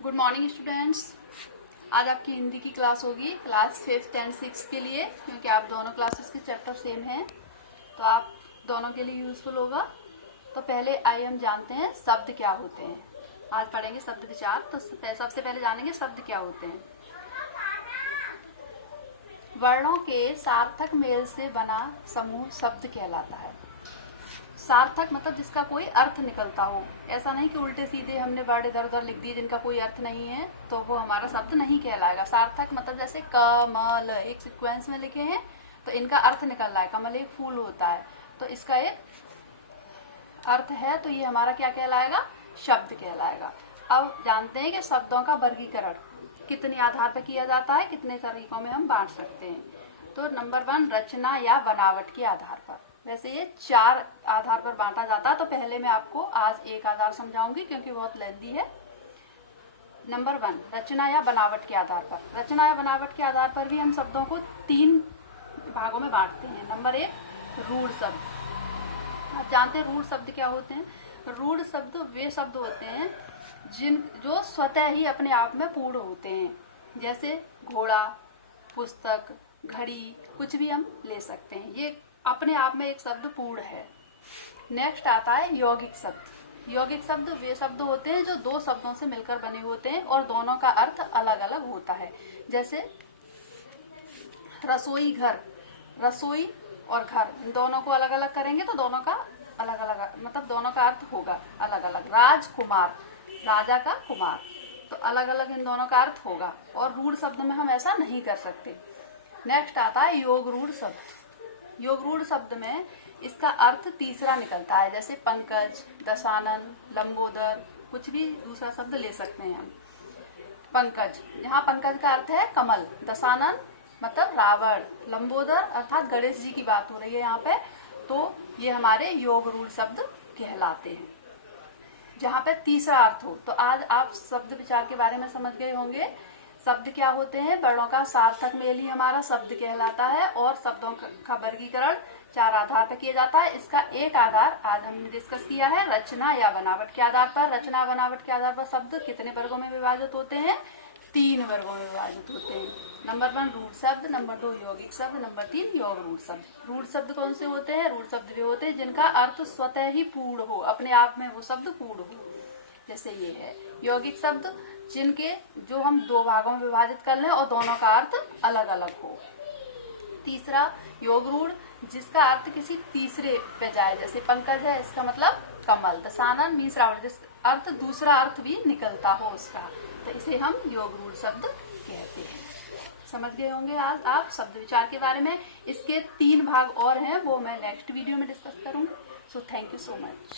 Good morning students. आज आपकी हिंदी की क्लास होगी क्लास 5th एंड 6th के लिए, क्योंकि आप दोनों क्लासेस के चैप्टर सेम हैं तो आप दोनों के लिए यूजफुल होगा। तो पहले आइए हम जानते हैं शब्द क्या होते हैं। आज पढ़ेंगे शब्द विचार। तो सबसे पहले जानेंगे शब्द क्या होते हैं। वर्णों के सार्थक मेल से बना समूह शब्द कहलाता है। सार्थक मतलब जिसका कोई अर्थ निकलता हो, ऐसा नहीं कि उल्टे सीधे हमने वर्ड इधर उधर लिख दिए जिनका कोई अर्थ नहीं है तो वो हमारा शब्द नहीं कहलाएगा। सार्थक मतलब जैसे कमल एक सीक्वेंस में लिखे हैं तो इनका अर्थ निकल रहा है। कमल एक फूल होता है तो इसका एक अर्थ है, तो ये हमारा क्या कहलाएगा, शब्द कहलाएगा। अब जानते हैं कि शब्दों का वर्गीकरण कितने आधार पर किया जाता है, कितने तरीकों में हम बांट सकते हैं। तो नंबर 1 रचना या बनावट के आधार पर। वैसे ये 4 आधार पर बांटा जाता है, तो पहले मैं आपको आज एक आधार समझाऊंगी क्योंकि बहुत लेंथी है। नंबर 1 रचना या बनावट के आधार पर। रचना या बनावट के आधार पर भी हम शब्दों को 3 भागों में बांटते हैं। नंबर 1 रूढ़ शब्द। आप जानते हैं रूढ़ शब्द क्या होते हैं। रूढ़ शब्द वे शब्द होते हैं जो स्वतः ही अपने आप में पूर्ण होते हैं, जैसे घोड़ा, पुस्तक, घड़ी, कुछ भी हम ले सकते हैं। ये अपने आप में एक शब्द पूर्ण है। नेक्स्ट आता है यौगिक शब्द। यौगिक शब्द वे शब्द होते हैं जो 2 शब्दों से मिलकर बने होते हैं और दोनों का अर्थ अलग अलग होता है। जैसे रसोई घर, रसोई और घर, इन दोनों को अलग अलग करेंगे तो दोनों का अलग अलग मतलब दोनों का अर्थ होगा अलग अलग। राजकुमार, राजा का कुमार, तो अलग अलग इन दोनों का अर्थ होगा। और रूढ़ शब्द में हम ऐसा नहीं कर सकते। नेक्स्ट आता है योग रूढ़ शब्द। योग रूढ़ शब्द में इसका अर्थ तीसरा निकलता है, जैसे पंकज, दशानन, लंबोदर, कुछ भी दूसरा शब्द ले सकते हैं हम। पंकज, यहाँ पंकज का अर्थ है कमल, दशानन मतलब रावण, लंबोदर अर्थात गणेश जी की बात हो रही है यहाँ पे, तो ये हमारे योग रूढ़ शब्द कहलाते हैं जहाँ पे तीसरा अर्थ हो। तो आज आप शब्द विचार के बारे में समझ गए होंगे। शब्द क्या होते हैं, वर्णों का सार्थक मेल ही हमारा शब्द कहलाता है और शब्दों का वर्गीकरण 4 आधार पर किया जाता है। इसका एक आधार आज हमने डिस्कस किया है रचना या बनावट के आधार पर। रचना बनावट के आधार पर शब्द कितने वर्गों में विभाजित होते हैं, 3 वर्गों में विभाजित होते हैं। नंबर 1 रूढ़ शब्द, नंबर 2 यौगिक शब्द, नंबर 3 योग रूढ़ शब्द। रूढ़ शब्द कौन से होते हैं, रूढ़ शब्द वे होते हैं जिनका अर्थ स्वतः ही पूर्ण हो, अपने आप में वो शब्द पूर्ण हो, जैसे ये है। यौगिक शब्द जिनके जो हम 2 भागों में विभाजित कर लें और दोनों का अर्थ अलग अलग हो। तीसरा योग रूढ़, जिसका अर्थ किसी तीसरे पे जाए, जैसे पंकज है इसका मतलब कमल, दशानन मीन्स रावण, जिस अर्थ दूसरा अर्थ भी निकलता हो उसका, तो इसे हम योग रूढ़ शब्द कहते हैं। समझ गए होंगे आज आप शब्द विचार के बारे में। इसके 3 भाग और हैं, वो मैं नेक्स्ट वीडियो में डिस्कस करूंगी। So thank you so much.